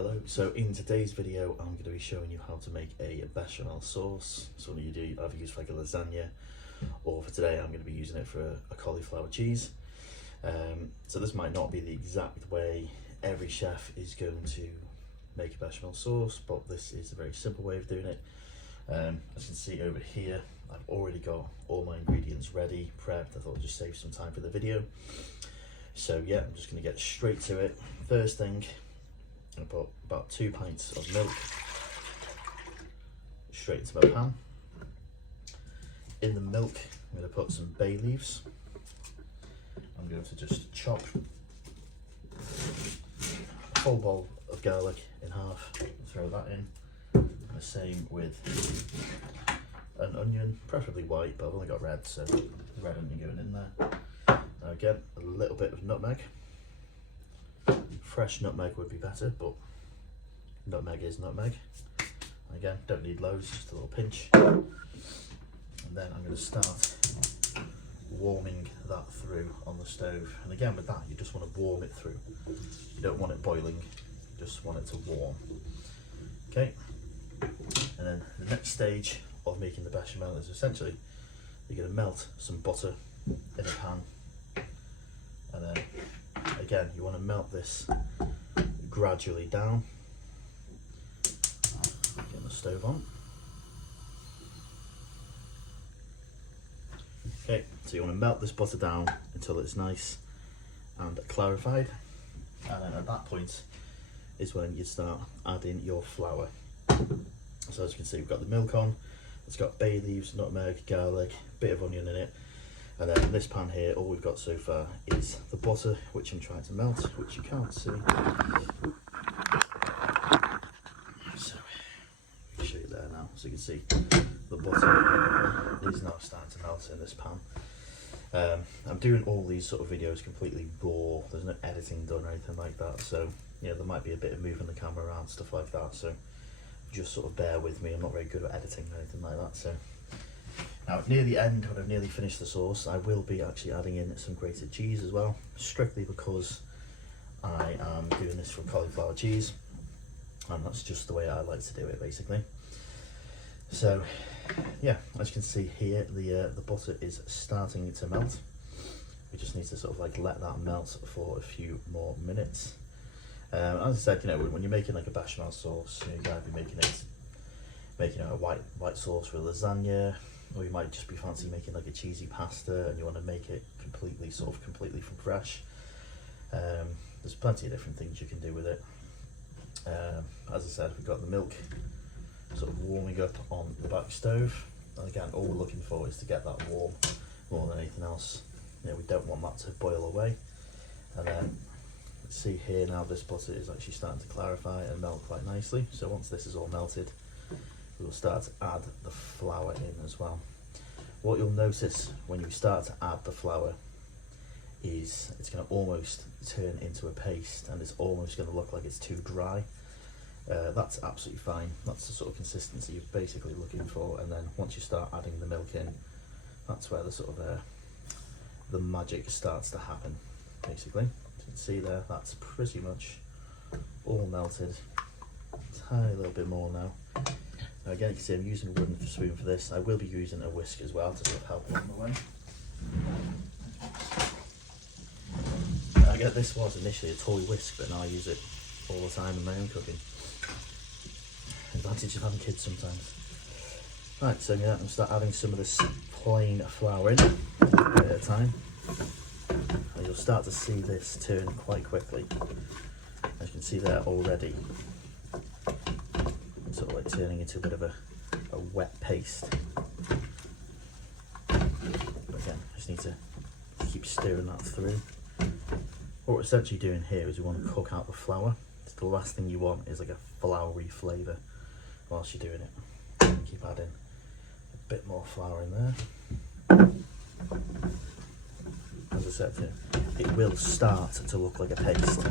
Hello, so in today's video I'm going to be showing you how to make a bechamel sauce. So when you do either use like a lasagna, or for today I'm going to be using it for a cauliflower cheese. So this might not be the exact way every chef is going to make a bechamel sauce, but this is a very simple way of doing it. As you can see over here, I've already got all my ingredients ready, prepped. I thought I'd just save some time for the video. So yeah, I'm just going to get straight to it. First thing, I'm going to put about 2 pints of milk straight into my pan. In the milk, I'm going to put some bay leaves. I'm going to just chop a full bowl of garlic in half, throw that in. And the same with an onion, preferably white, but I've only got red, so the red onion going in there. Now again, a little bit of nutmeg. Fresh nutmeg would be better, but nutmeg is nutmeg. And again, don't need loads, just a little pinch. And then I'm going to start warming that through on the stove. And again, with that, you just want to warm it through. You don't want it boiling, you just want it to warm. Okay, and then the next stage of making the bechamel is essentially you're going to melt some butter in a pan. And then again, you want to melt this gradually down. Get the stove on. Okay, so you want to melt this butter down until it's nice and clarified. And then at that point is when you start adding your flour. So as you can see, we've got the milk on. It's got bay leaves, nutmeg, garlic, bit of onion in it. And then in this pan here, all we've got so far is the butter, which I'm trying to melt, which you can't see. So, let me show you there now. So you can see the butter is now starting to melt in this pan. I'm doing all these sort of videos completely raw. There's no editing done or anything like that. So, yeah, there might be a bit of moving the camera around, stuff like that. So, just sort of bear with me. I'm not very good at editing or anything like that. So. Now near the end, when I've nearly finished the sauce, I will be actually adding in some grated cheese as well, strictly because I am doing this for cauliflower cheese, and that's just the way I like to do it basically. So yeah, as you can see here, the butter is starting to melt. We just need to sort of like let that melt for a few more minutes. As I said, you know, when you're making like a bechamel sauce, you can either be making a white sauce for a lasagna, or you might just be fancy making like a cheesy pasta and you want to make it completely from fresh. There's plenty of different things you can do with it. As I said, we've got the milk sort of warming up on the back stove, and again, all we're looking for is to get that warm more than anything else. You know, we don't want that to boil away. And then let's see here now, this butter is actually starting to clarify and melt quite nicely. So once this is all melted, we'll start to add the flour in as well. What you'll notice when you start to add the flour is it's going to almost turn into a paste, and it's almost going to look like it's too dry. That's absolutely fine. That's the sort of consistency you're basically looking for. And then once you start adding the milk in, that's where the sort of the magic starts to happen basically. As you can see there, that's pretty much all melted. Tiny little bit more now. Now again, you can see I'm using a wooden spoon for this. I will be using a whisk as well to sort of help along the way. I guess this was initially a toy whisk, but now I use it all the time in my own cooking. Advantage of having kids sometimes. Right, so yeah, I'm going to start adding some of this plain flour in, a bit at a time. And you'll start to see this turn quite quickly. As you can see there already. Sort of like turning into a bit of a wet paste. But again, just need to keep stirring that through. What we're essentially doing here is we want to cook out the flour. So the last thing you want is like a floury flavour whilst you're doing it. And keep adding a bit more flour in there. As I said, it will start to look like a paste.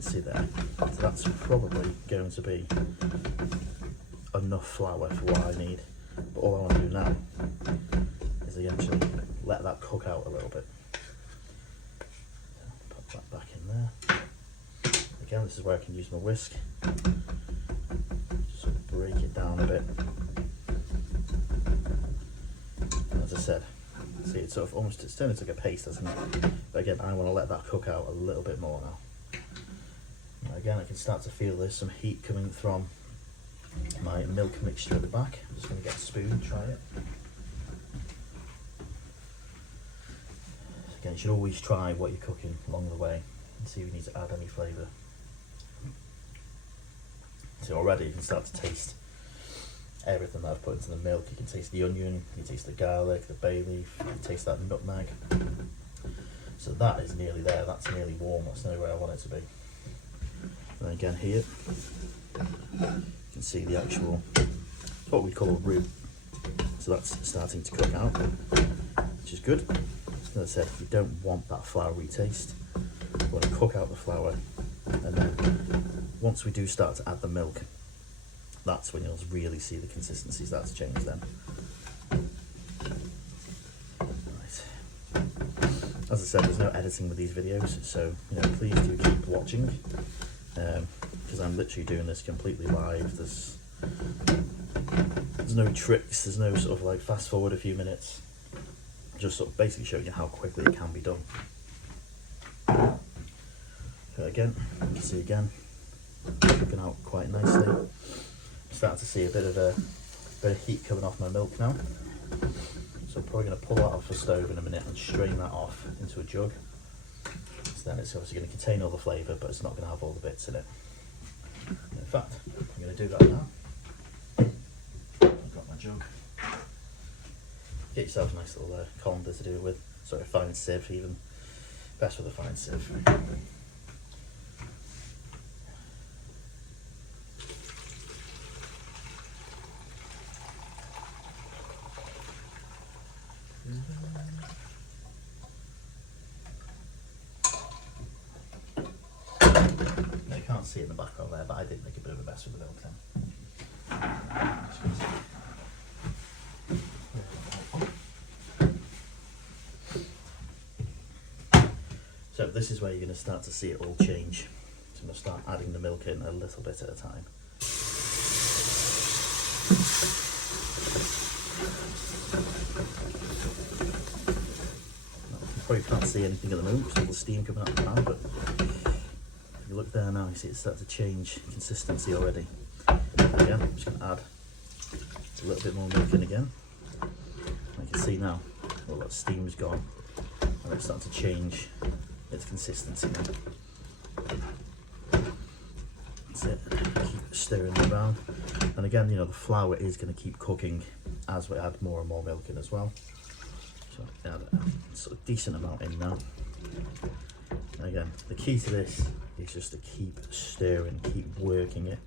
See there, so that's probably going to be enough flour for what I need. But all I want to do now is actually let that cook out a little bit. Put that back in there. again, this is where I can use my whisk. Just sort of break it down a bit. And as I said, see, it's sort of almost, it's turned into like a paste, hasn't it? But again, I want to let that cook out a little bit more now. And again, I can start to feel there's some heat coming from my milk mixture at the back. I'm just going to get a spoon and try it. Again, you should always try what you're cooking along the way and see if you need to add any flavour. So already you can start to taste everything that I've put into the milk. You can taste the onion, you can taste the garlic, the bay leaf, you can taste that nutmeg. So that is nearly there, that's nearly warm, that's nearly where I want it to be. And then again here, you can see the actual, what we call a roux. So that's starting to cook out, which is good. As I said, you don't want that floury taste. You want to cook out the flour, and then once we do start to add the milk, that's when you'll really see the consistency start to change then. Right. As I said, there's no editing with these videos, so please do keep watching, because I'm literally doing this completely live. There's no tricks, there's no sort of like fast forward a few minutes. Just sort of basically showing you how quickly it can be done. So again, you can see again, cooking out quite nicely. I'm starting to see a bit of heat coming off my milk now. So I'm probably going to pull that off the stove in a minute and strain that off into a jug. So then it's obviously going to contain all the flavour, but it's not going to have all the bits in it. In fact, I'm going to do that now. I've got my jug. Get yourself a nice little colander to do it with. Sorry, a fine sieve even. Best with a fine sieve. Now you can't see it in the background there, but I did make a bit of a mess with the milk then. So this is where you're going to start to see it all change. So I'm going to start adding the milk in a little bit at a time. You probably can't see anything at the moment because all the steam coming out of the pan, but if you look there now, you see it start to change consistency already. Again, I'm just going to add a little bit more milk in again. You can see now all that steam's gone and it's starting to change its consistency now. That's it. Keep stirring it around. And again, the flour is going to keep cooking as we add more and more milk in as well. So add a sort of decent amount in now. And again, the key to this is just to keep stirring, keep working it.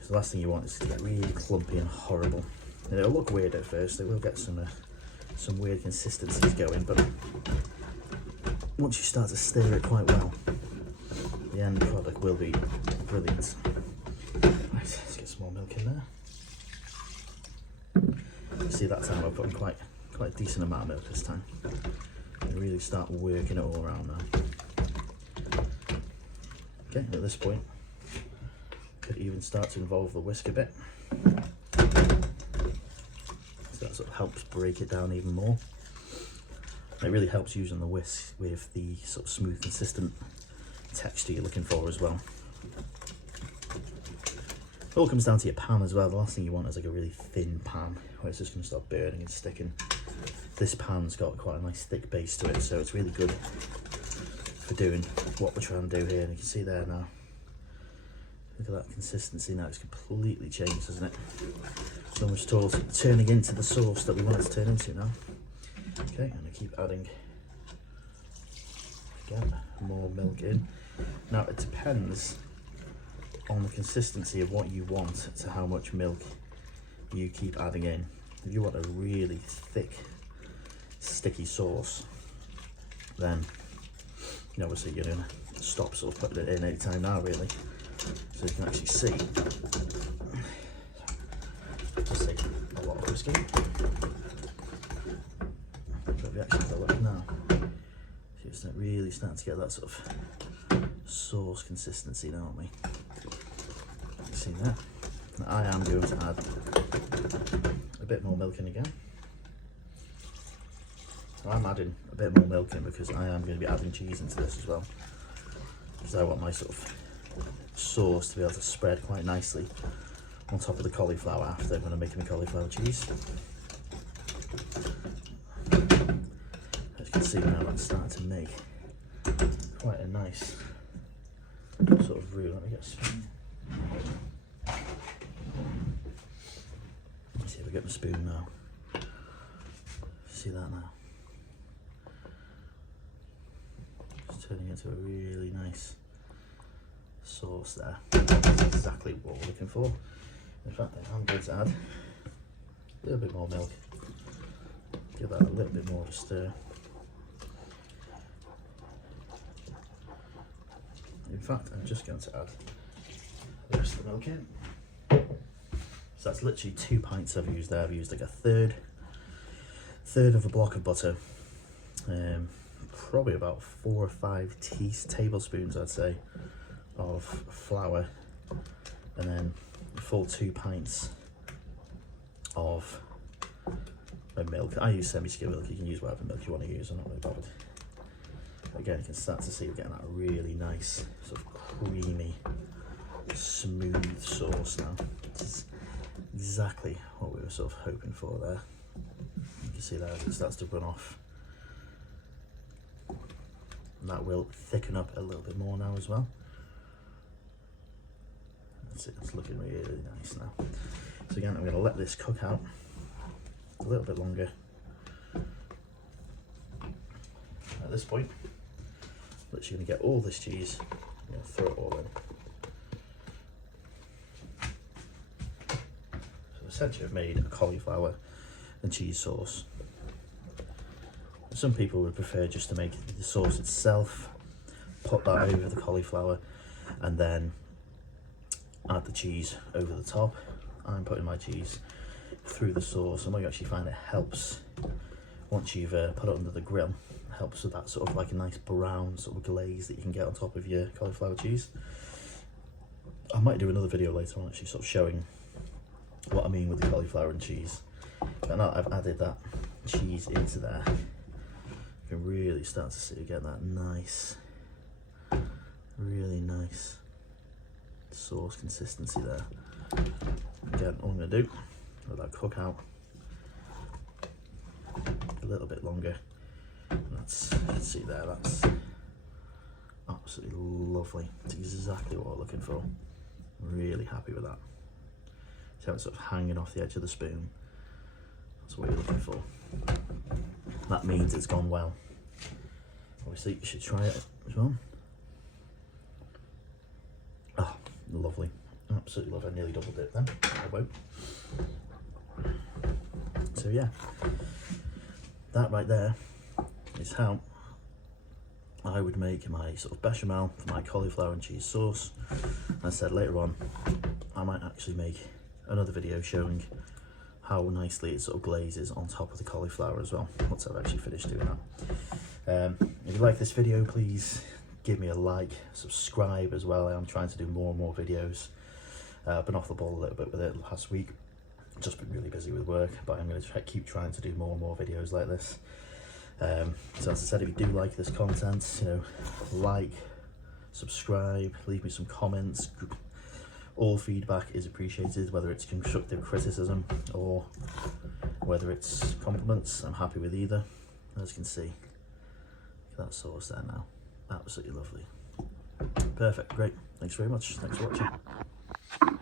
So the last thing you want is to get really clumpy and horrible. And it'll look weird at first. It will get some weird consistencies going, but once you start to stir it quite well, the end product will be brilliant. Right, let's get some more milk in there. See, that time I've put in quite a decent amount of milk this time. And really start working it all around now. Okay, at this point, could even start to involve the whisk a bit. So that sort of helps break it down even more. It really helps using the whisk with the sort of smooth, consistent texture you're looking for as well. It all comes down to your pan as well. The last thing you want is like a really thin pan where it's just going to start burning and sticking. This pan's got quite a nice thick base to it, so it's really good for doing what we're trying to do here. And you can see there now, look at that consistency now, it's completely changed, hasn't it? It's almost all turning into the sauce that we want it to turn into now. Okay, and I keep adding again more milk in. Now it depends on the consistency of what you want to how much milk you keep adding in. If you want a really thick, sticky sauce, then obviously you're going to stop sort of putting it in any time now, really, so you can actually see. Just see a lot of whisking. But if you actually have a look now, so it's really starting to get that sort of sauce consistency, don't we? You see there? I am going to add a bit more milk in again. I'm adding a bit more milk in because I am going to be adding cheese into this as well, because I want my sort of sauce to be able to spread quite nicely on top of the cauliflower after when I'm making my cauliflower cheese. As you can see now, that's starting to make quite a nice sort of roux. Let me get a spoon. Let's see if I get my spoon now. See that now? It's turning into a really nice sauce there. That's exactly what we're looking for. In fact, I'm going to add a little bit more milk. Give that a little bit more of a stir. In fact, I'm just going to add the rest of the milk in. So that's literally 2 pints I've used there. I've used like a third of a block of butter, probably about 4 or 5 tablespoons, I'd say, of flour, and then a full 2 pints of milk. I use semi-skim milk. You can use whatever milk you want to use. I'm not really bothered. Again, you can start to see we're getting that really nice, sort of creamy, smooth sauce now. This is exactly what we were sort of hoping for there. You can see that as it starts to run off. And that will thicken up a little bit more now as well. That's it, it's looking really nice now. So again, I'm going to let this cook out a little bit longer. At this point, literally going to get all this cheese, I'm going to throw it all in. So essentially I've made a cauliflower and cheese sauce. Some people would prefer just to make the sauce itself, put that over the cauliflower, and then add the cheese over the top. I'm putting my cheese through the sauce, and what you actually find it helps once you've put it under the grill, helps with that sort of like a nice brown sort of glaze that you can get on top of your cauliflower cheese. I might do another video later on actually sort of showing what I mean with the cauliflower and cheese. But now I've added that cheese into there, you can really start to see again that nice, really nice sauce consistency there. Again, all I'm going to do, let that cook out a little bit longer. That's, you can see there, that's absolutely lovely. It's exactly what we're looking for. Really happy with that. See how it's sort of hanging off the edge of the spoon. That's what you're looking for. That means it's gone well. Obviously, you should try it as well. Oh, lovely. Absolutely love it. I nearly doubled it then. I won't. So yeah, that right there is how I would make my sort of bechamel for my cauliflower and cheese sauce. And I said later on, I might actually make another video showing how nicely it sort of glazes on top of the cauliflower as well, once I've actually finished doing that. If you like this video, please give me a like, subscribe as well. I'm trying to do more and more videos. I've been off the ball a little bit with it last week, just been really busy with work, but I'm going to keep trying to do more and more videos like this. So as I said, if you do like this content, you know, like, subscribe, leave me some comments. All feedback is appreciated, whether it's constructive criticism or whether it's compliments. I'm happy with either. As you can see, look at that sauce there now. Absolutely lovely. Perfect, great. Thanks very much. Thanks for watching.